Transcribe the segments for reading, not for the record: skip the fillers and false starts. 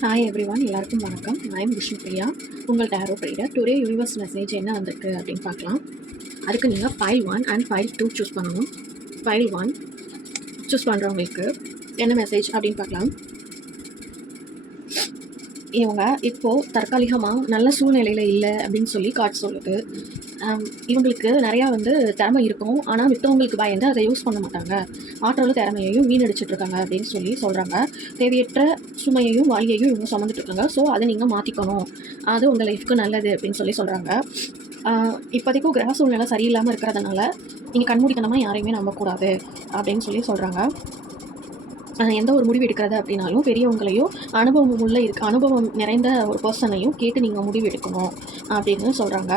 Hi everyone, எல்லாருக்கும் வணக்கம். I am Vishnupriya, உங்கள் tarot trader. Today universe message என்ன வந்திருக்கு அப்படின்னு பார்க்கலாம். அதுக்கு நீங்கள் ஃபைல் 1 அண்ட் ஃபைல் 2 சூஸ் பண்ணணும். ஃபைல் 1 சூஸ் பண்ணுறவங்களுக்கு என்ன மெசேஜ் அப்படின்னு பார்க்கலாம். இவங்க இப்போது தற்காலிகமாக நல்ல சூழ்நிலையில் இல்லை அப்படின்னு சொல்லி கார்டு சொல்லுது. இவங்களுக்கு நிறையா திறமை இருக்கும், ஆனால் மித்தவங்களுக்கு பயந்து அதை யூஸ் பண்ண மாட்டாங்க. ஆற்றலும் திறமையையும் வீணடிச்சிட்ருக்காங்க அப்படின்னு சொல்லி சொல்கிறாங்க. தேவையற்ற சுமையையும் வலியையும் இவங்க சுமந்துட்டுருக்காங்க. ஸோ அதை நீங்கள் மாற்றிக்கணும், அது உங்கள் லைஃப்க்கு நல்லது அப்படின்னு சொல்லி சொல்கிறாங்க. இப்போதைக்கும் கிரக சூழ்நிலை சரியில்லாமல் இருக்கிறதுனால நீங்கள் கண்மூடித்தனமாக யாரையுமே நம்பக்கூடாது அப்படின்னு சொல்லி சொல்கிறாங்க. எந்த ஒரு முடிவு எடுக்கிறது அப்படின்னாலும் பெரியவங்களையும் அனுபவம் நிறைந்த ஒரு பர்சனையும் கேட்டு நீங்கள் முடிவு எடுக்கணும் அப்படின்னு சொல்கிறாங்க.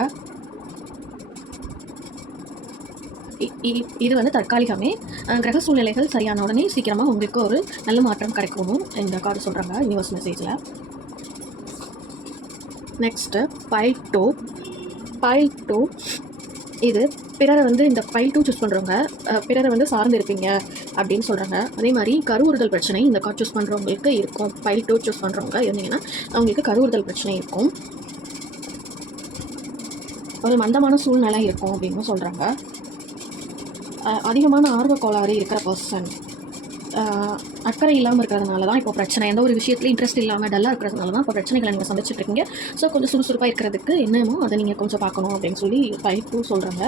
இது தற்காலிகமே. கிரக சூழ்நிலைகள் சரியான உடனே சீக்கிரமாக உங்களுக்கு ஒரு நல்ல மாற்றம் கிடைக்கணும் இந்த கார்டு சொல்கிறாங்க யூனிவர்ஸ் மெசேஜில். Next file 2. இது பிறரை இந்த ஃபைல் 2 சூஸ் பண்ணுறவங்க பிறரை சார்ந்து இருப்பீங்க அப்படின்னு சொல்கிறாங்க. அதே மாதிரி கருவுறுதல் பிரச்சனை இந்த கார்டு சூஸ் பண்ணுறவங்களுக்கு இருக்கும். ஃபைல் 2 சூஸ் பண்ணுறவங்க இருந்தீங்கன்னா அவங்களுக்கு கருவுறுதல் பிரச்சனை இருக்கும். ஒரு மந்தமான சூழ்நிலை இருக்கும் அப்படின்னு சொல்கிறாங்க. அதிகமான ஆர்வ கோளாறு இருக்கிற பர்சன், அக்கறை இல்லாமல் இருக்கிறதுனால தான் இப்போ பிரச்சனை. எந்த ஒரு விஷயத்துலையும் இன்ட்ரெஸ்ட் இல்லாமல் டல்லாக இருக்கிறதுனால தான் இப்போ பிரச்சனைகளை நீங்கள் சந்திச்சுட்ருக்கீங்க. ஸோ கொஞ்சம் சுறுசுறுப்பாக இருக்கிறதுக்கு என்னமோ அதை நீங்கள் கொஞ்சம் பார்க்கணும் அப்படின்னு சொல்லி ஃபைல் 2 சொல்கிறாங்க.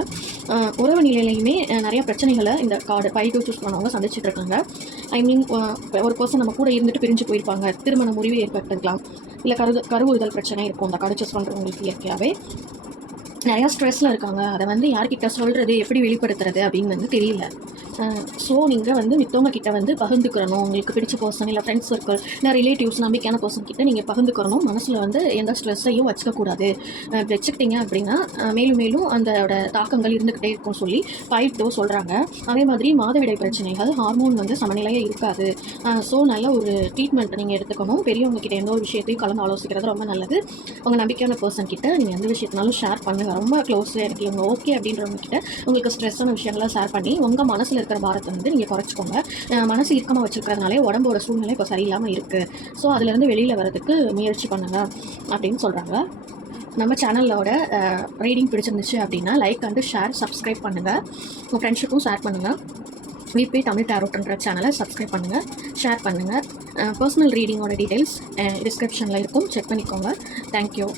உறவு நிலையிலையுமே நிறைய பிரச்சனைகளை இந்த கார்டு ஃபைல் 2 சூஸ் பண்ணவங்க சந்திச்சுட்ருக்காங்க. ஐ மீன், ஒரு பர்சன் நம்ம கூட இருந்துட்டு பிரிஞ்சு போயிருப்பாங்க, திருமண முறிவு ஏற்பட்டுருக்கலாம், இல்லை கருவுறுதல் பிரச்சனை இருக்கும். இந்த கார்டு சூஸ் பண்ணுறவங்களுக்கு இயற்கையாகவே நிறையா ஸ்ட்ரெஸ்ஸில் இருக்காங்க. அதை யார்கிட்ட சொல்கிறது, எப்படி வெளிப்படுத்துறது அப்படின்னு தெரியல. ஸோ நீங்கள் மித்தவங்க கிட்ட பகிர்ந்துக்கிறணும். உங்களுக்கு பிடிச்ச பர்சன், இல்லை ஃப்ரெண்ட்ஸ் சர்க்கிள், இல்லை ரிலேட்டிவ்ஸ், நம்பிக்கையான பர்சன் கிட்ட நீங்கள் பகிர்ந்துக்கிறணும். மனசில் எந்த ஸ்ட்ரெஸ்ஸையும் வச்சுக்கக்கூடாது. வச்சுக்கிட்டீங்க அப்படின்னா மேலும் அதோட தாக்கங்கள் இருந்துக்கிட்டே இருக்கும் சொல்லி ஃபைல் 2 சொல்கிறாங்க. அதே மாதிரி மாதவிடை பிரச்சனைகள், ஹார்மோன் சமநிலையாக இருக்காது. ஸோ நல்ல ஒரு ட்ரீட்மெண்ட் நீங்கள் எடுத்துக்கணும். பெரியவங்க கிட்ட எந்த ஒரு விஷயத்தையும் கலந்து ஆலோசிக்கிறது ரொம்ப நல்லது. உங்கள் நம்பிக்கையான பர்சன் கிட்ட நீங்கள் எந்த விஷயத்தினாலும் ஷேர் பண்ணுங்கள். ரொம்ப க்ளோஸாக எனக்கு இவங்க ஓகே அப்படின்றவங்க கிட்ட உங்களுக்கு ஸ்ட்ரெஸ்ஸான விஷயங்களை ஷேர் பண்ணி உங்கள் மனசில் இருக்கிற பாரத்தை நீங்கள் குறைச்சிக்கோங்க. மனசு இறுக்கமாக வச்சுருக்கிறதுனாலே உடம்போட சூழ்நிலை இப்போ சரியில்லாமல் இருக்குது. ஸோ அதுலேருந்து வெளியில் வரதுக்கு முயற்சி பண்ணுங்கள் அப்படின்னு சொல்கிறாங்க. நம்ம சேனலோட ரீடிங் பிடிச்சிருந்துச்சு அப்படின்னா லைக் அண்டு ஷேர், சப்ஸ்கிரைப் பண்ணுங்கள். உங்கள் ஃப்ரெண்ட்ஸுக்கும் ஷேர் பண்ணுங்கள். விபி தமிழ் டேரோட்ன்ற சேனலை சப்ஸ்கிரைப் பண்ணுங்கள், ஷேர் பண்ணுங்கள். பர்சனல் ரீடிங்கோட டீட்டெயில்ஸ் டிஸ்கிரிப்ஷனில் இருக்கும், செக் பண்ணிக்கோங்க. தேங்க்யூ.